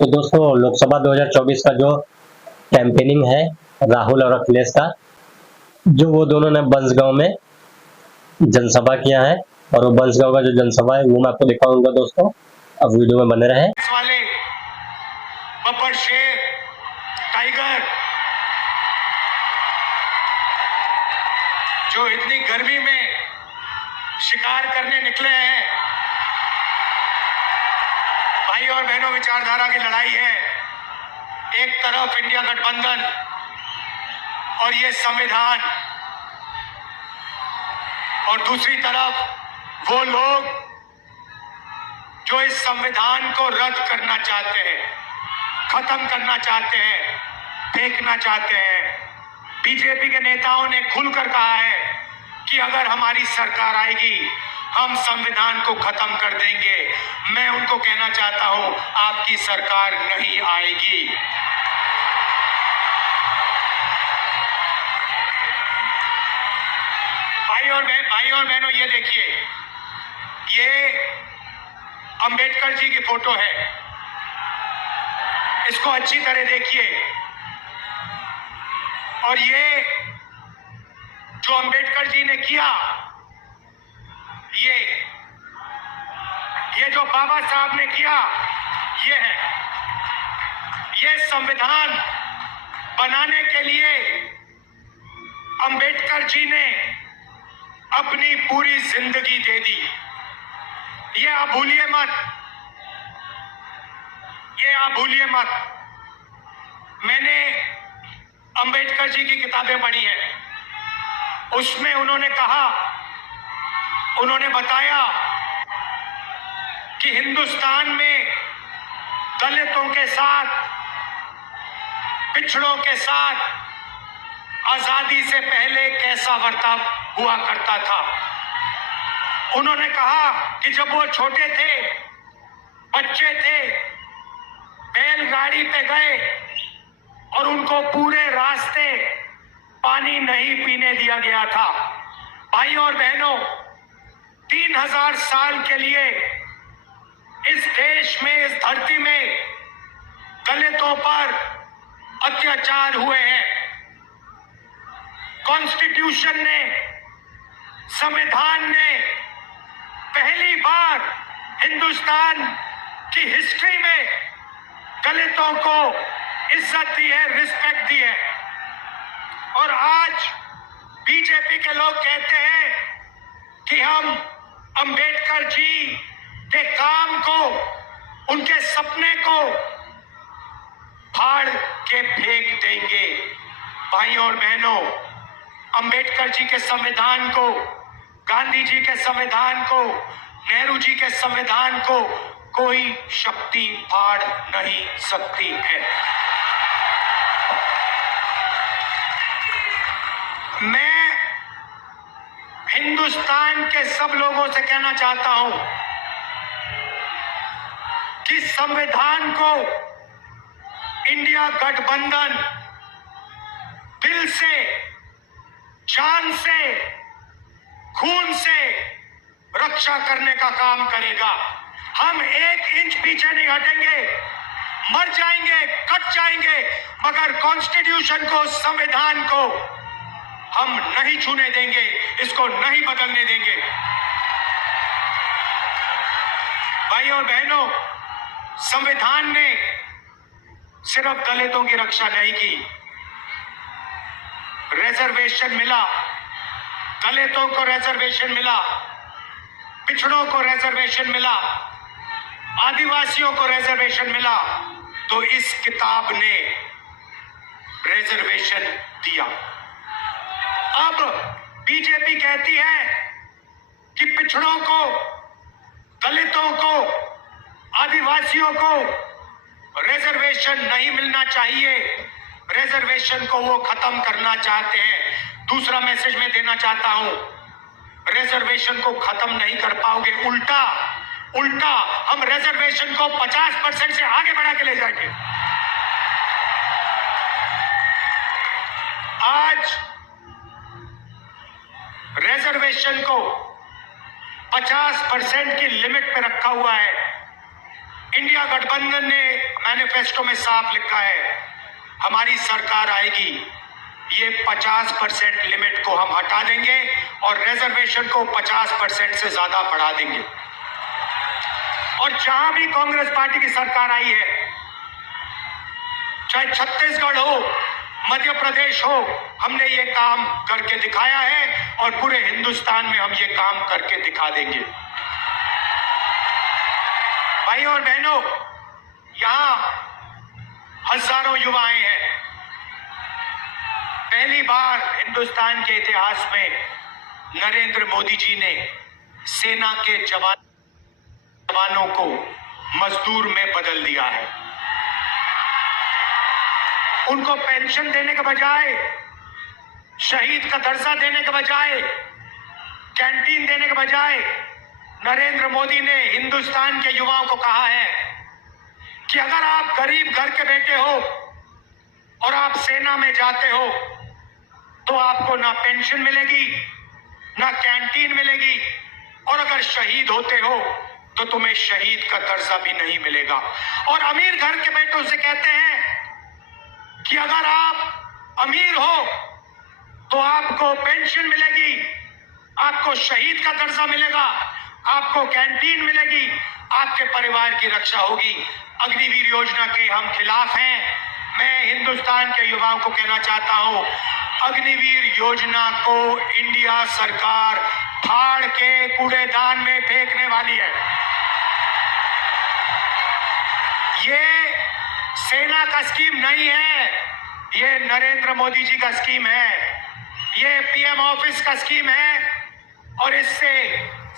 तो दोस्तों लोकसभा 2024 का जो कैंपेनिंग है राहुल और अखिलेश का, जो वो दोनों ने बंसगांव में जनसभा किया है और वो बंसगांव का जो जनसभा है वो मैं आपको दिखाऊंगा दोस्तों। अब वीडियो में बने रहें। वाले बब्बर शेर टाइगर जो इतनी गर्मी में शिकार करने निकले हैं, भाई और बहनों, विचारधारा की लड़ाई है। एक तरफ इंडिया गठबंधन और ये संविधान, और दूसरी तरफ वो लोग जो इस संविधान को रद्द करना चाहते हैं, खत्म करना चाहते हैं, फेंकना चाहते हैं। बीजेपी के नेताओं ने खुलकर कहा है कि अगर हमारी सरकार आएगी हम संविधान को खत्म कर देंगे। मैं उनको कहना चाहता हूं, आपकी सरकार नहीं आएगी। भाई और बहनों, ये देखिए, ये अंबेडकर जी की फोटो है, इसको अच्छी तरह देखिए। और ये जो अंबेडकर जी ने किया, ये जो बाबा साहब ने किया, ये है। ये संविधान बनाने के लिए अंबेडकर जी ने अपनी पूरी जिंदगी दे दी। ये आप भूलिए मत, ये आप भूलिए मत। मैंने अंबेडकर जी की किताबें पढ़ी है, उसमें उन्होंने कहा, उन्होंने बताया कि हिंदुस्तान में दलितों के साथ, पिछड़ों के साथ आजादी से पहले कैसा बर्ताव हुआ करता था। उन्होंने कहा कि जब वो छोटे थे, बच्चे थे, बैलगाड़ी पे गए और उनको पूरे रास्ते पानी नहीं पीने दिया गया था। भाई और बहनों, 3000 साल के लिए इस देश में, इस धरती में दलितों पर अत्याचार हुए हैं। कॉन्स्टिट्यूशन ने, संविधान ने पहली बार हिंदुस्तान की हिस्ट्री में दलितों को इज्जत दी है, रिस्पेक्ट दी है। और आज बीजेपी के लोग कहते हैं कि हम अंबेडकर जी के काम को, उनके सपने को फाड़ के फेंक देंगे। भाई और बहनों, अंबेडकर जी के संविधान को, गांधी जी के संविधान को, नेहरू जी के संविधान को कोई शक्ति फाड़ नहीं सकती है। मैं हिंदुस्तान के सब लोगों से कहना चाहता हूं कि संविधान को इंडिया गठबंधन दिल से, जान से, खून से रक्षा करने का काम करेगा। हम 1 इंच पीछे नहीं हटेंगे, मर जाएंगे, कट जाएंगे, मगर कॉन्स्टिट्यूशन को, संविधान को हम नहीं छूने देंगे, इसको नहीं बदलने देंगे। भाई और बहनों, संविधान ने सिर्फ दलितों की रक्षा नहीं की, रिजर्वेशन मिला, दलितों को रिजर्वेशन मिला, पिछड़ों को रिजर्वेशन मिला, आदिवासियों को रिजर्वेशन मिला, तो इस किताब ने रिजर्वेशन दिया। अब बीजेपी कहती है कि पिछड़ों को, दलितों को, आदिवासियों को रिजर्वेशन नहीं मिलना चाहिए, रिजर्वेशन को वो खत्म करना चाहते हैं। दूसरा मैसेज मैं देना चाहता हूं, रिजर्वेशन को खत्म नहीं कर पाओगे, उल्टा हम रिजर्वेशन को 50% से आगे बढ़ा के ले जाएंगे। आज रिजर्वेशन को 50% की लिमिट पे रखा हुआ है। इंडिया गठबंधन ने मैनिफेस्टो में साफ लिखा है, हमारी सरकार आएगी, ये 50% लिमिट को हम हटा देंगे और रिजर्वेशन को 50% से ज्यादा बढ़ा देंगे। और जहां भी कांग्रेस पार्टी की सरकार आई है, चाहे छत्तीसगढ़ हो, मध्य प्रदेश हो, हमने ये काम करके दिखाया है और पूरे हिंदुस्तान में हम ये काम करके दिखा देंगे। भाइयों और बहनों, यहां हजारों युवाएं हैं। पहली बार हिंदुस्तान के इतिहास में नरेंद्र मोदी जी ने सेना के जवानों को मजदूर में बदल दिया है। उनको पेंशन देने के बजाय, शहीद का दर्जा देने के बजाय, कैंटीन देने के बजाय नरेंद्र मोदी ने हिंदुस्तान के युवाओं को कहा है कि अगर आप गरीब घर के बेटे हो और आप सेना में जाते हो तो आपको ना पेंशन मिलेगी, ना कैंटीन मिलेगी, और अगर शहीद होते हो तो तुम्हें शहीद का दर्जा भी नहीं मिलेगा। और अमीर घर के बेटों से कहते हैं कि अगर आप अमीर हो तो आपको पेंशन मिलेगी, आपको शहीद का दर्जा मिलेगा, आपको कैंटीन मिलेगी, आपके परिवार की रक्षा होगी। अग्निवीर योजना के हम खिलाफ हैं। मैं हिंदुस्तान के युवाओं को कहना चाहता हूं, अग्निवीर योजना को इंडिया सरकार फाड़ के कूड़ेदान में फेंकने वाली है। ये सेना का स्कीम नहीं है, ये नरेंद्र मोदी जी का स्कीम है, ये पीएम ऑफिस का स्कीम है, और इससे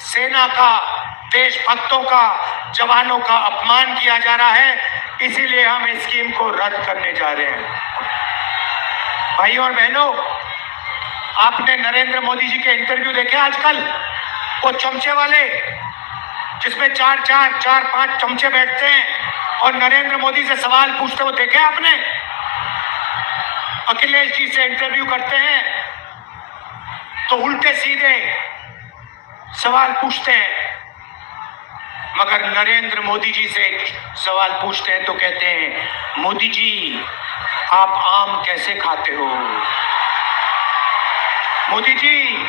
सेना का, देशभक्तों का, जवानों का अपमान किया जा रहा है। इसीलिए हम इस स्कीम को रद्द करने जा रहे हैं। भाइयों और बहनों, आपने नरेंद्र मोदी जी के इंटरव्यू देखे आजकल, वो चमचे वाले जिसमें चार पांच चमचे बैठते हैं और नरेंद्र मोदी से सवाल पूछते, वो देखे आपने? अखिलेश जी से इंटरव्यू करते हैं तो उल्टे सीधे सवाल पूछते हैं, मगर नरेंद्र मोदी जी से सवाल पूछते हैं तो कहते हैं, मोदी जी आप आम कैसे खाते हो? मोदी जी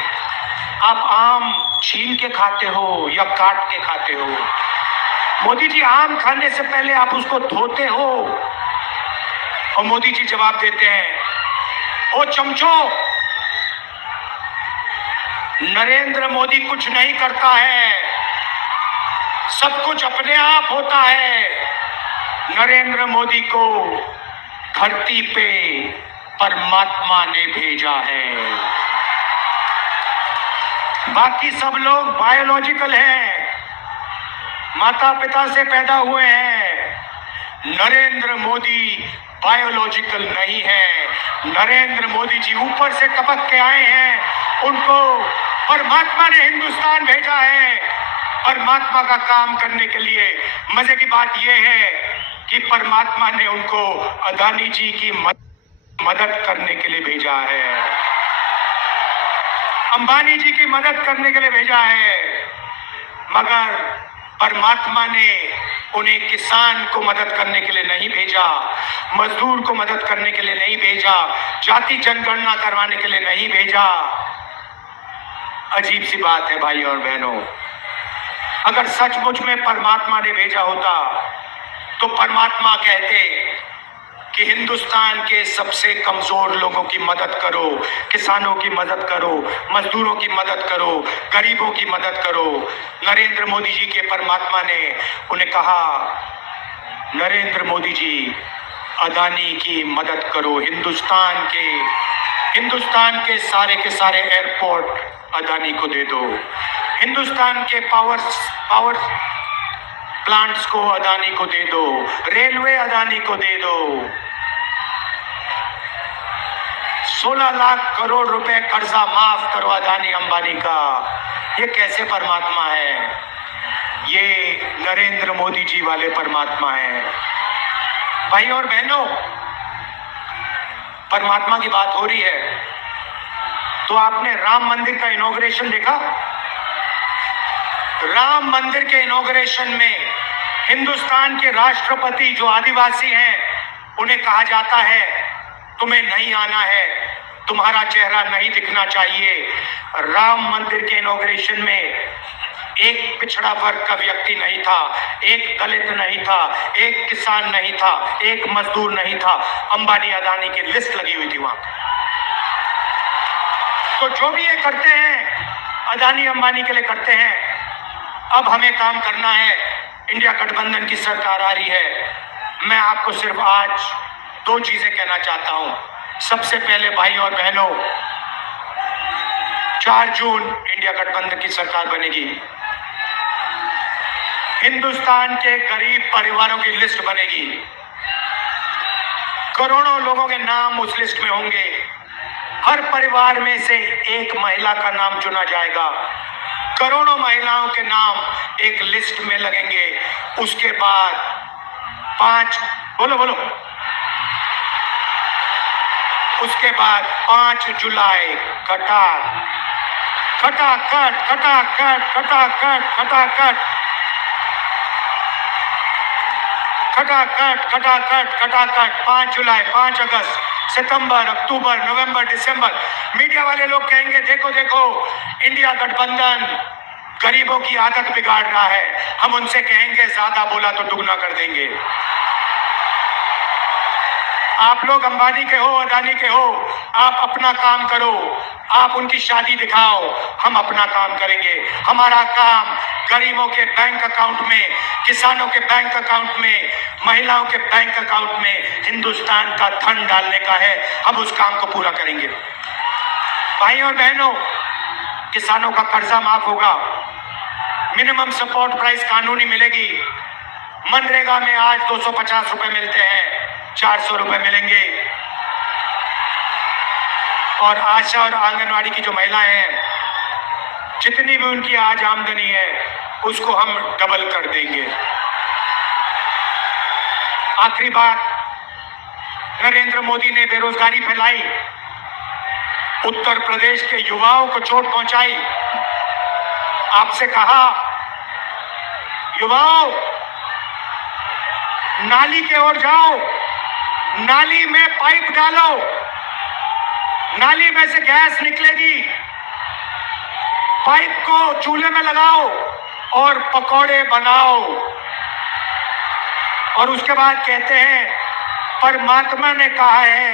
आप आम छील के खाते हो या काट के खाते हो? मोदी जी आम खाने से पहले आप उसको धोते हो? और मोदी जी जवाब देते हैं, ओ चमचो, नरेंद्र मोदी कुछ नहीं करता है, सब कुछ अपने आप होता है। नरेंद्र मोदी को धरती पे परमात्मा ने भेजा है, बाकी सब लोग बायोलॉजिकल हैं, माता पिता से पैदा हुए हैं। नरेंद्र मोदी बायोलॉजिकल नहीं है। नरेंद्र मोदी जी ऊपर से टपक के आए हैं, उनको परमात्मा ने हिंदुस्तान भेजा है परमात्मा का काम करने के लिए। मजे की बात यह है कि परमात्मा ने उनको अदानी जी की मदद करने के लिए भेजा है, अंबानी जी की मदद करने के लिए भेजा है, मगर परमात्मा ने उन्हें किसान को मदद करने के लिए नहीं भेजा, मजदूर को मदद करने के लिए नहीं भेजा, जाति जनगणना करवाने के लिए नहीं भेजा। अजीब सी बात है भाई और बहनों, अगर सचमुच में परमात्मा ने भेजा होता तो परमात्मा कहते कि हिंदुस्तान के सबसे कमजोर लोगों की मदद करो, किसानों की मदद करो, मजदूरों की मदद करो, गरीबों की मदद करो। नरेंद्र मोदी जी के परमात्मा ने उन्हें कहा, नरेंद्र मोदी जी अदानी की मदद करो, हिंदुस्तान के सारे एयरपोर्ट अदानी को दे दो, हिंदुस्तान के पावर प्लांट्स को अदानी को दे दो, रेलवे अदानी को दे दो। 16 लाख करोड़ रुपए कर्जा माफ करो अदानी अंबानी का। ये कैसे परमात्मा है? ये नरेंद्र मोदी जी वाले परमात्मा है। भाई और बहनों, परमात्मा की बात हो रही है तो आपने राम मंदिर का इनॉग्रेशन देखा? राम मंदिर के इनॉग्रेशन में हिंदुस्तान के राष्ट्रपति जो आदिवासी हैं, उन्हें कहा जाता है तुम्हें नहीं आना है, तुम्हारा चेहरा नहीं दिखना चाहिए। राम मंदिर के इनॉग्रेशन में एक पिछड़ा वर्ग का व्यक्ति नहीं था, एक दलित नहीं था, एक किसान नहीं था, एक मजदूर नहीं था। अंबानी अदानी की लिस्ट लगी हुई थी वहां। तो जो भी ये करते हैं अदानी अंबानी के लिए करते हैं। अब हमें काम करना है। इंडिया गठबंधन की सरकार आ रही है। मैं आपको सिर्फ आज 2 चीजें कहना चाहता हूं। सबसे पहले भाई और बहनों, 4 जून इंडिया गठबंधन की सरकार बनेगी। हिंदुस्तान के गरीब परिवारों की लिस्ट बनेगी। करोड़ों लोगों के नाम उस लिस्ट में होंगे। हर परिवार में से एक महिला का नाम चुना जाएगा। करोड़ों महिलाओं के नाम एक लिस्ट में लगेंगे। उसके बाद 5 उसके बाद 5 जुलाई खटाखट खटाखट खटाखट खटाखट खटाखट खटाखट खटाखट खटाखट 5 जुलाई, 5 अगस्त, सितंबर, अक्टूबर, नवंबर, दिसंबर। मीडिया वाले लोग कहेंगे देखो देखो इंडिया गठबंधन गरीबों की आदत बिगाड़ रहा है। हम उनसे कहेंगे ज्यादा बोला तो दुगना कर देंगे। आप लोग अंबानी के हो, अदानी के हो, आप अपना काम करो, आप उनकी शादी दिखाओ, हम अपना काम करेंगे। हमारा काम गरीबों के बैंक अकाउंट में, किसानों के बैंक अकाउंट में, महिलाओं के बैंक अकाउंट में हिंदुस्तान का धन डालने का है। हम उस काम को पूरा करेंगे। भाई और बहनों, किसानों का कर्जा माफ होगा, मिनिमम सपोर्ट प्राइस कानूनी मिलेगी। मनरेगा में आज 250 रुपए मिलते हैं, 400 रुपए मिलेंगे। और आशा और आंगनवाड़ी की जो महिलाएं हैं, जितनी भी उनकी आज आमदनी है उसको हम डबल कर देंगे। आखिरी बात, नरेंद्र मोदी ने बेरोजगारी फैलाई, उत्तर प्रदेश के युवाओं को चोट पहुंचाई। आपसे कहा युवाओं नाली के ओर जाओ, नाली में पाइप डालो, नाली में से गैस निकलेगी, पाइप को चूल्हे में लगाओ और पकौड़े बनाओ। और उसके बाद कहते हैं परमात्मा ने कहा है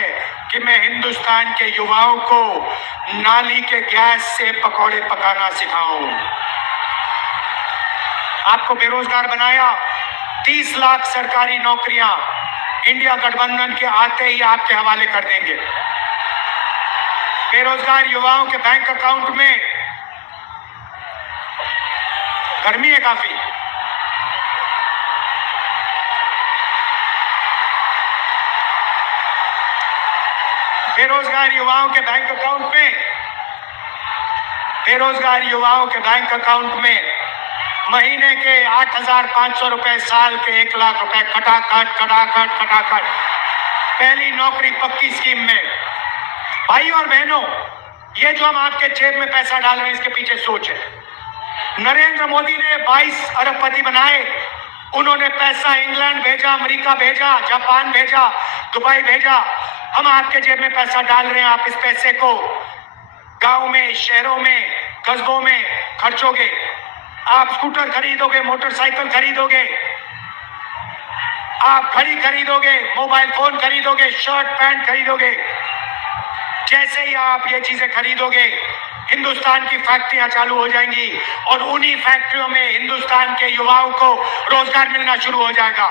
कि मैं हिंदुस्तान के युवाओं को नाली के गैस से पकौड़े पकाना सिखाऊं। आपको बेरोजगार बनाया, 30 लाख सरकारी नौकरियां इंडिया गठबंधन के आते ही आपके हवाले कर देंगे। बेरोजगार युवाओं के बैंक अकाउंट में, गर्मी है काफी, बेरोजगार युवाओं के बैंक अकाउंट में, बेरोजगार युवाओं के बैंक अकाउंट में महीने के 8,500 रुपए, साल के 1 लाख रुपए, खटाखट खटाखट खटाखट, पहली नौकरी पक्की स्कीम में। भाई और बहनों, ये जो हम आपके जेब में पैसा डाल रहे हैं इसके पीछे सोच है। नरेंद्र मोदी ने 22 अरबपति बनाए। उन्होंने पैसा इंग्लैंड भेजा, अमेरिका भेजा, जापान भेजा, दुबई भेजा। हम आपके जेब में पैसा डाल रहे हैं। आप इस पैसे को गांव में, शहरों में, कस्बों में खर्चोगे। आप स्कूटर खरीदोगे, मोटरसाइकिल खरीदोगे, आप घड़ी खरीदोगे, मोबाइल फोन खरीदोगे, शर्ट पैंट खरीदोगे। जैसे ही आप ये चीजें खरीदोगे, हिंदुस्तान की फैक्ट्रियां चालू हो जाएंगी और उन्हीं फैक्ट्रियों में हिंदुस्तान के युवाओं को रोजगार मिलना शुरू हो जाएगा।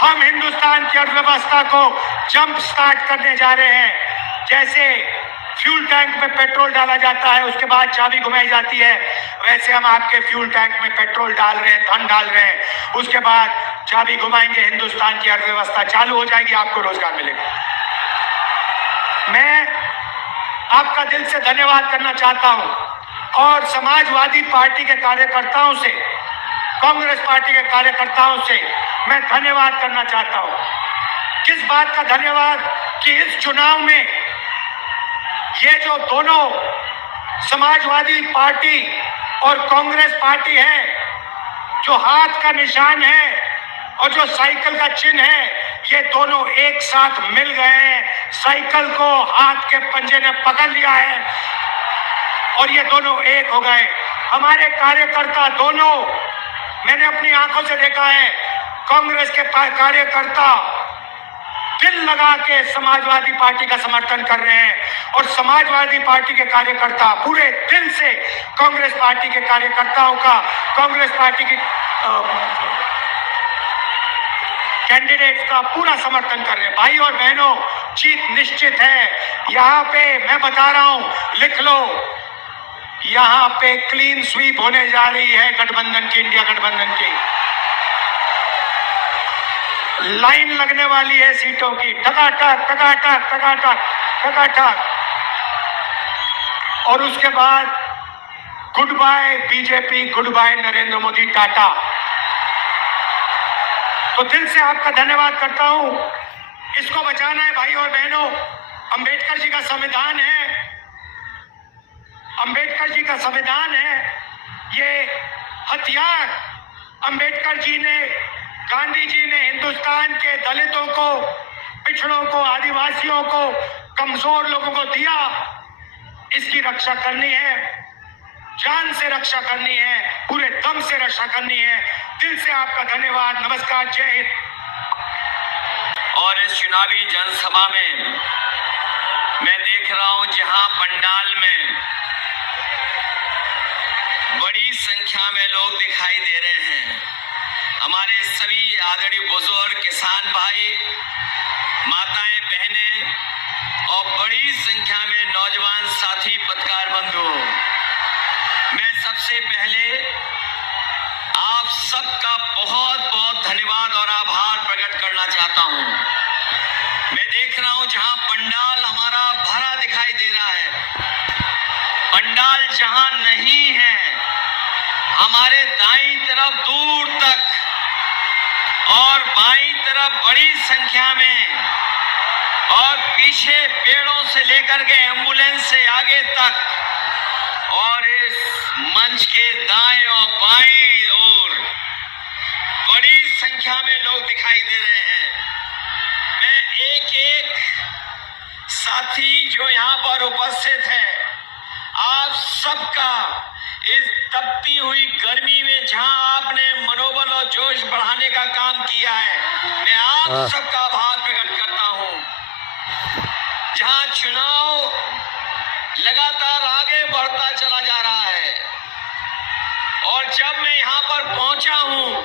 हम हिंदुस्तान की अर्थव्यवस्था को जंप स्टार्ट करने जा रहे हैं। जैसे फ्यूल टैंक में पेट्रोल डाला जाता है, उसके बाद चाबी घुमाई जाती है, वैसे हम आपके फ्यूल टैंक में पेट्रोल डाल रहे हैं, धन डाल रहे हैं। उसके बाद चाबी घुमाएंगे, हिंदुस्तान की अर्थव्यवस्था चालू हो जाएगी, आपको रोजगार मिलेगा। मैं आपका दिल से धन्यवाद करना चाहता हूं और समाजवादी पार्टी के कार्यकर्ताओं से, कांग्रेस पार्टी के कार्यकर्ताओं से मैं धन्यवाद करना चाहता हूं। किस बात का धन्यवाद कि इस चुनाव में ये जो दोनों समाजवादी पार्टी और कांग्रेस पार्टी है, जो हाथ का निशान है और जो साइकिल का चिन्ह है, ये दोनों एक साथ मिल गए हैं। साइकिल को हाथ के पंजे ने पकड़ लिया है और ये दोनों एक हो गए। हमारे कार्यकर्ता दोनों, मैंने अपनी आंखों से देखा है, कांग्रेस के कार्यकर्ता दिल लगा के समाजवादी पार्टी का समर्थन कर रहे हैं और समाजवादी पार्टी के कार्यकर्ता पूरे दिल से कांग्रेस पार्टी के कार्यकर्ताओं का, कांग्रेस पार्टी की कैंडिडेट का पूरा समर्थन कर रहे हैं। भाई और बहनों, जीत निश्चित है। यहाँ पे मैं बता रहा हूं, लिख लो, यहाँ पे क्लीन स्वीप होने जा रही है गठबंधन की, इंडिया गठबंधन की। लाइन लगने वाली है सीटों की, टकाटक टकाटक टकाटक टकाटक। और उसके बाद good bye BJP, good bye Narendra Modi, tata. तो दिल से आपका धन्यवाद करता हूं। इसको बचाना है भाई और बहनों। अंबेडकर जी का संविधान है, अंबेडकर जी का संविधान है। ये हथियार अंबेडकर जी ने, गांधी जी ने हिंदुस्तान के दलितों को, पिछड़ों को, आदिवासियों को, कमजोर लोगों को दिया। इसकी रक्षा करनी है, जान से रक्षा करनी है, पूरे दम से रक्षा करनी है। दिल से आपका धन्यवाद। नमस्कार, जय हिंद। और इस चुनावी जनसभा में मैं देख रहा हूं जहां पंडाल में बड़ी संख्या में लोग दिखाई दे रहे हैं। हमारे सभी आदरणीय बुजुर्ग, किसान भाई, माताएं, बहनें और बड़ी संख्या में नौजवान साथी, पत्रकार बंधु, मैं सबसे पहले आप सबका बहुत बहुत धन्यवाद और आभार प्रकट करना चाहता हूं। मैं देख रहा हूं जहां पंडाल हमारा भरा दिखाई दे रहा है, पंडाल जहां नहीं है, हमारे दाईं तरफ दूर तक और बाईं तरफ बड़ी संख्या में और पीछे पेड़ों से लेकर के एम्बुलेंस से आगे तक और इस मंच के दाएं और बाईं ओर बड़ी संख्या में लोग दिखाई दे रहे हैं। मैं एक एक साथी जो यहाँ पर उपस्थित है, आप सबका इस तपती हुई गर्मी में जहां आपने मनोबल और जोश बढ़ाने का काम किया है, मैं आप सबका आभार प्रकट करता हूं। जहां चुनाव लगातार आगे बढ़ता चला जा रहा है और जब मैं यहां पर पहुंचा हूं,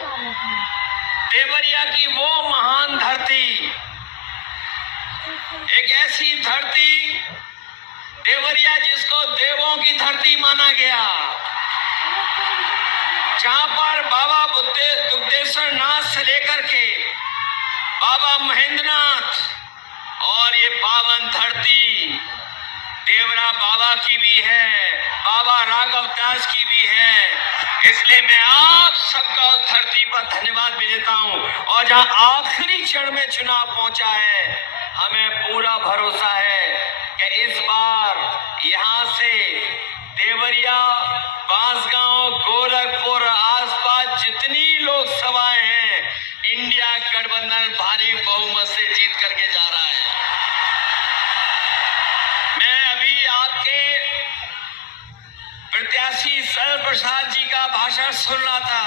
देवरिया की वो महान धरती, एक ऐसी धरती देवरिया जिसको देवों की धरती माना गया, जहां पर बाबा दुग्धेश्वर नाथ से लेकर के बाबा महेंद्रनाथ और ये पावन धरती देवरा बाबा की भी है, बाबा राघव दास की भी है। इसलिए मैं आप सबका उस धरती पर धन्यवाद भी देता हूं। और जहां आखिरी चरण में चुनाव पहुंचा है, हमें पूरा भरोसा है कि इस बार यहां से देवरिया, बांसगांव, गोरखपुर, आसपास जितनी लोकसभाएं हैं, इंडिया गठबंधन भारी बहुमत से जीत करके जा रहा है। मैं अभी आपके प्रत्याशी शरद प्रसाद जी का भाषण सुन रहा था।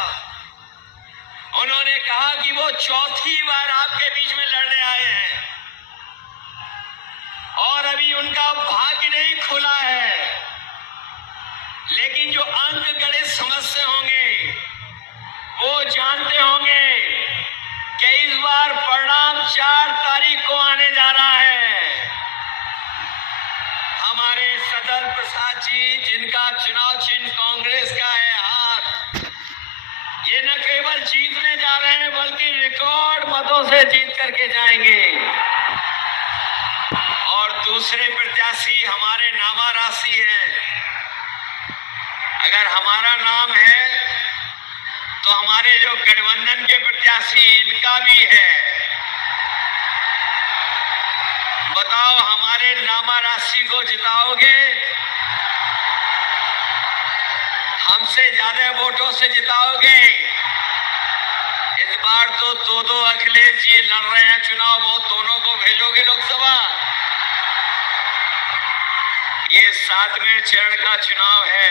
उन्होंने कहा कि वो चौथी बार आपके बीच में लड़ने आए हैं और अभी उनका भाग्य नहीं खुला है, लेकिन जो अंक गणित समझते होंगे वो जानते होंगे कि इस बार परिणाम 4 तारीख को आने जा रहा है। हमारे सदर प्रसाद जी, जिनका चुनाव चिन्ह कांग्रेस का है हाथ, ये न केवल जीतने जा रहे हैं बल्कि रिकॉर्ड मतों से जीत करके जाएंगे। और दूसरे प्रत्याशी हमारे नामा राशि हैं। अगर हमारा नाम है तो हमारे जो गठबंधन के प्रत्याशी, इनका भी है। बताओ, हमारे नामा राशि को जिताओगे? हमसे ज्यादा वोटों से जिताओगे? इस बार तो दो अखिलेश जी लड़ रहे हैं चुनाव, वो दोनों को भेजोगे लोकसभा? ये 7वें चरण का चुनाव है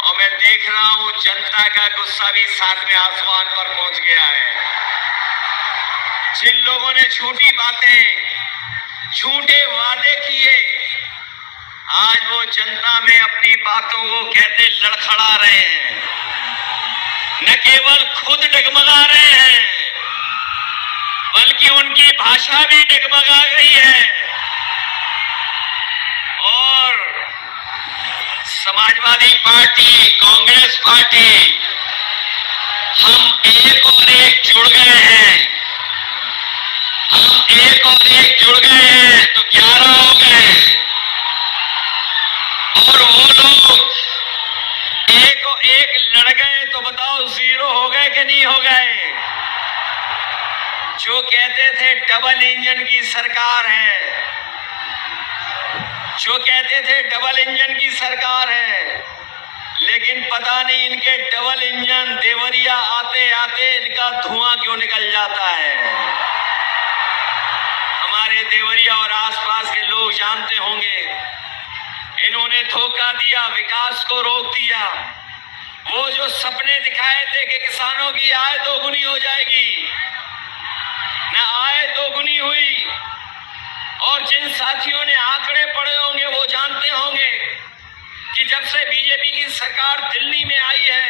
और मैं देख रहा हूं जनता का गुस्सा भी 7वें आसमान पर पहुंच गया है। जिन लोगों ने झूठी बातें, झूठे वादे किए, आज वो जनता में अपनी बातों को कहते लड़खड़ा रहे हैं। न केवल खुद डगमगा रहे हैं, बल्कि उनकी भाषा भी डगमगा गई है। और समाजवादी पार्टी, कांग्रेस पार्टी, हम एक और एक जुड़ गए हैं। हम एक और एक जुड़ गए हैं तो 11 हो गए। और वो लोग एक और एक लड़ गए तो बताओ 0 हो गए कि नहीं हो गए? जो कहते थे डबल इंजन की सरकार है, जो कहते थे डबल इंजन की सरकार है, लेकिन पता नहीं इनके डबल इंजन देवरिया आते आते इनका धुआं क्यों निकल जाता है। हमारे देवरिया और आसपास के लोग जानते होंगे, इन्होंने धोखा दिया, विकास को रोक दिया। वो जो सपने दिखाए थे कि किसानों की आय दोगुनी हो जाएगी, न आय दोगुनी हुई। और जिन साथियों ने आंकड़े पढ़े होंगे वो जानते होंगे कि जब से बीजेपी की सरकार दिल्ली में आई है,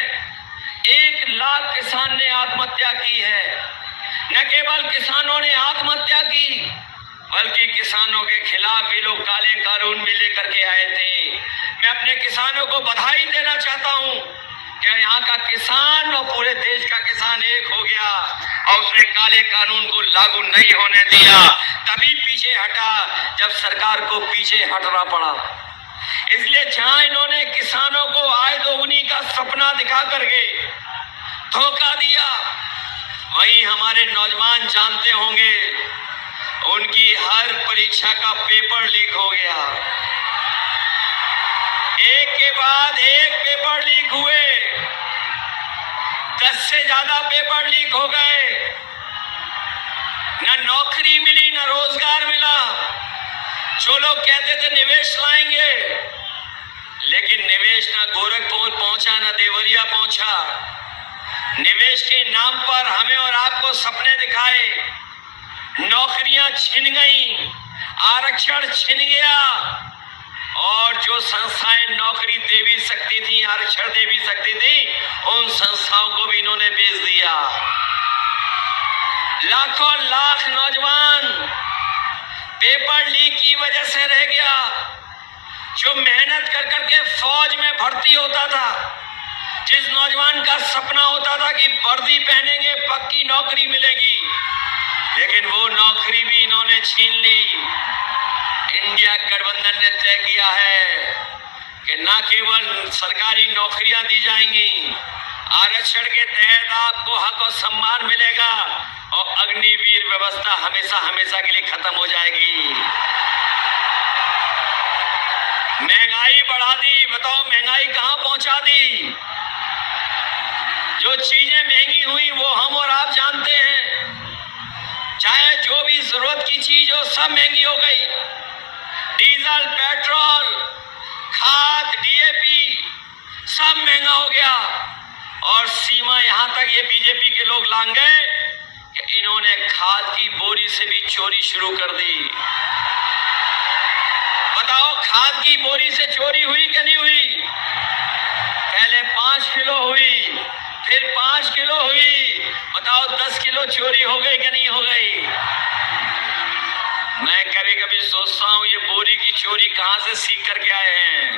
1 लाख किसान ने आत्महत्या की है। न केवल किसानों ने आत्महत्या की, बल्कि किसानों के खिलाफ भी लोग काले कानून भी लेकर के आए थे। मैं अपने किसानों को बधाई देना चाहता हूं कि यहाँ का किसान और पूरे देश का किसान एक हो गया और उसने काले कानून को लागू नहीं होने दिया। तभी पीछे हटा जब सरकार को पीछे हटना पड़ा। इसलिए जहां इन्होंने किसानों को आय दोगुनी का सपना दिखा करके धोखा दिया, वहीं हमारे नौजवान जानते होंगे उनकी हर परीक्षा का पेपर लीक हो गया। एक के बाद एक पेपर लीक हुए, 10 से ज्यादा पेपर लीक हो गए। न नौकरी मिली, न रोजगार मिला। जो लोग कहते थे निवेश लाएंगे, लेकिन निवेश न गोरखपुर पहुंचा, न देवरिया पहुंचा। निवेश के नाम पर हमें और आपको सपने दिखाए, नौकरियां छिन गई, आरक्षण छिन गया, और जो संस्थाएं नौकरी दे भी सकती थी, आरक्षण दे भी सकती थी, उन संस्थाओं को भी इन्होंने बेच दिया। लाखों लाख नौजवान पेपर लीक की वजह से रह गया। जो मेहनत कर करके फौज में भर्ती होता था, जिस नौजवान का सपना होता था कि वर्दी पहनेंगे पक्की नौकरी मिलेगी, लेकिन वो नौकरी भी इन्होंने छीन ली। इंडिया गठबंधन ने तय किया है कि न केवल सरकारी नौकरियां दी जाएंगी, आरक्षण के तहत आपको हक और सम्मान मिलेगा और अग्निवीर व्यवस्था हमेशा हमेशा के लिए खत्म हो जाएगी। महंगाई बढ़ा दी, बताओ महंगाई कहां पहुंचा दी? जो चीजें महंगी हुई वो हम और आप जानते हैं। चाहे जो भी जरूरत की चीज हो, सब महंगी हो गई। डीजल, पेट्रोल, खाद, डीएपी सब महंगा हो गया। और सीमा यहां तक ये बीजेपी के लोग लांग गए कि इन्होंने खाद की बोरी से भी चोरी शुरू कर दी। बताओ खाद की बोरी से चोरी हुई कि नहीं हुई? पहले 5 किलो हुई, फिर 5 किलो हुई। बताओ 10 किलो चोरी हो गई कि नहीं हो गई? मैं कभी कभी सोचता हूं ये बोरी की चोरी कहां से सीख करके आए हैं।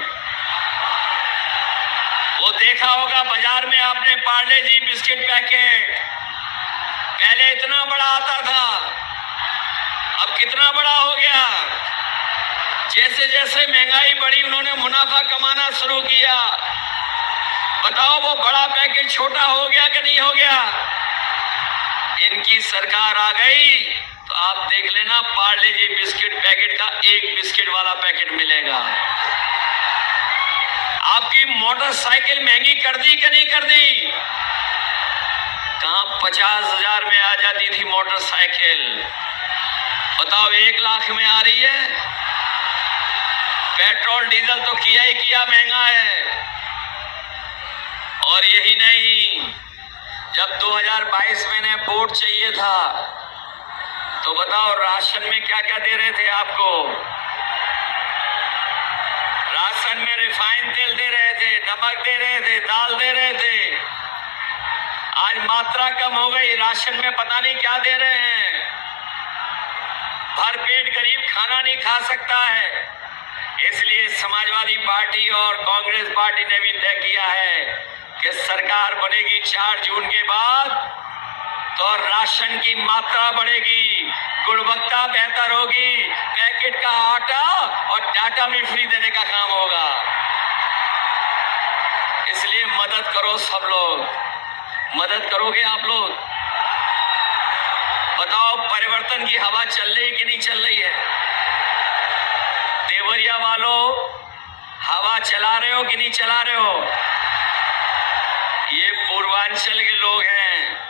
वो देखा होगा बाजार में आपने पार्ले जी बिस्किट पैकेट, पहले इतना बड़ा आता था, अब कितना बड़ा हो गया। जैसे जैसे महंगाई बढ़ी उन्होंने मुनाफा कमाना शुरू किया। बताओ वो बड़ा पैकेट छोटा हो गया कि नहीं हो गया? इनकी सरकार आ गई तो आप देख लेना, पार्ले जी बिस्किट पैकेट का 1 बिस्किट वाला पैकेट मिलेगा। आपकी मोटरसाइकिल महंगी कर दी कि नहीं कर दी? कहां 50,000 में आ जाती थी मोटरसाइकिल, बताओ 1 लाख में आ रही है। पेट्रोल डीजल तो किया ही किया महंगा है। और यही नहीं, जब 2022 में वोट चाहिए था तो बताओ राशन में क्या क्या दे रहे थे आपको। राशन में रिफाइंड तेल दे रहे थे, नमक दे रहे थे, दाल दे रहे थे। आज मात्रा कम हो गई, राशन में पता नहीं क्या दे रहे हैं। भरपेट गरीब खाना नहीं खा सकता है। इसलिए समाजवादी पार्टी और कांग्रेस पार्टी ने भी तय किया है कि सरकार बनेगी 4 जून के बाद तो राशन की मात्रा बढ़ेगी, गुणवत्ता बेहतर होगी, पैकेट का आटा और डाटा भी फ्री देने का काम होगा। इसलिए मदद करो सब लोग, मदद करोगे आप लोग? बताओ परिवर्तन की हवा चल रही कि नहीं चल रही है? देवरिया वालों, हवा चला रहे हो कि नहीं चला रहे हो? ये पूर्वांचल के लोग हैं,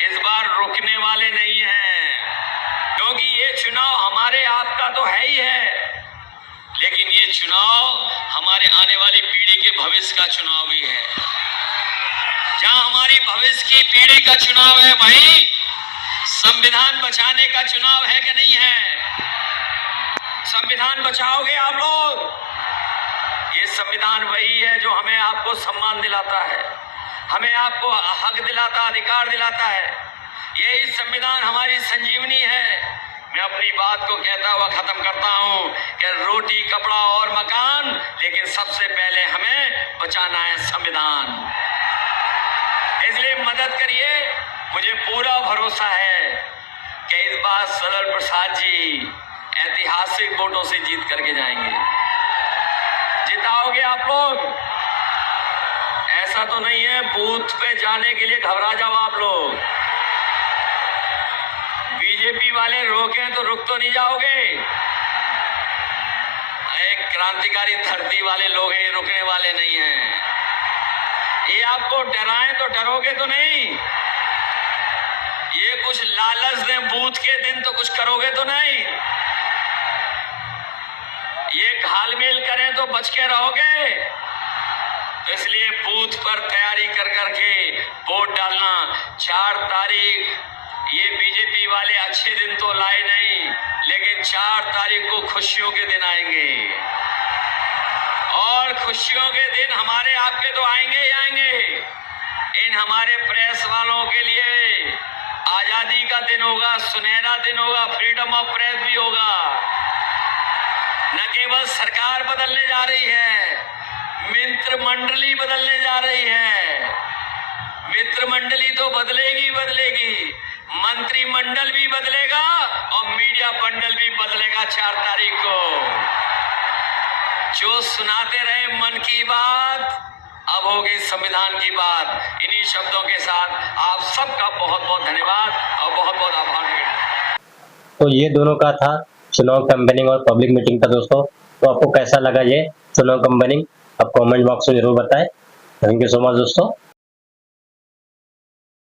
इस बार रुकने वाले नहीं हैं, क्योंकि ये चुनाव हमारे आपका तो है ही है, लेकिन ये चुनाव हमारे आने वाली पीढ़ी के भविष्य का चुनाव भी है। जहां हमारी भविष्य की पीढ़ी का चुनाव है, वहीं संविधान बचाने का चुनाव है कि नहीं है? संविधान बचाओगे आप लोग? ये संविधान वही है जो हमें आपको सम्मान दिलाता है, हमें आपको हक दिलाता, अधिकार दिलाता है। यही संविधान हमारी संजीवनी है। मैं अपनी बात को कहता हुआ खत्म करता हूं कि रोटी, कपड़ा और मकान, लेकिन सबसे पहले हमें बचाना है संविधान। इसलिए मदद करिए। मुझे पूरा भरोसा है कि इस बार सरल प्रसाद जी ऐतिहासिक वोटों से जीत करके जाएंगे। जिताओगे आप लोग? ऐसा तो नहीं है बूथ पे जाने के लिए घबरा जाओ आप लोग। बीजेपी वाले रोके तो रुक तो नहीं जाओगे? एक क्रांतिकारी धरती वाले लोग हैं, रुकने वाले नहीं हैं। ये आपको डराएं तो डरोगे तो नहीं? ये कुछ लालच दें बूथ के दिन तो कुछ करोगे तो नहीं? ये घालमेल करें तो बच के रहोगे? तो इसलिए बूथ पर तैयारी कर करके वोट डालना। 4 तारीख, ये बीजेपी वाले अच्छे दिन तो लाए नहीं, लेकिन 4 तारीख को खुशियों के दिन आएंगे, और खुशियों के दिन हमारे आपके तो आएंगे ही आएंगे। इन हमारे प्रेस वालों के लिए आजादी का दिन होगा, सुनहरा दिन होगा, फ्रीडम ऑफ प्रेस भी होगा। न केवल सरकार बदलने जा रही है, मित्र मंडली बदलने जा रही है। मित्र मंडली तो बदलेगी बदलेगी, मंत्रिमंडल भी बदलेगा और मीडिया बंडल भी बदलेगा 4 तारीख को। जो सुनाते रहे मन की बात, अब होगी संविधान की बात। इन्हीं शब्दों के साथ आप सबका बहुत बहुत धन्यवाद और बहुत बहुत आभार। तो ये दोनों का था चुनाव कैंपेनिंग और पब्लिक मीटिंग का दोस्तों। तो आपको कैसा लगा ये चुनाव कैंपेनिंग, आप कमेंट बॉक्स में जरूर बताएं। थैंक यू सो मच दोस्तों।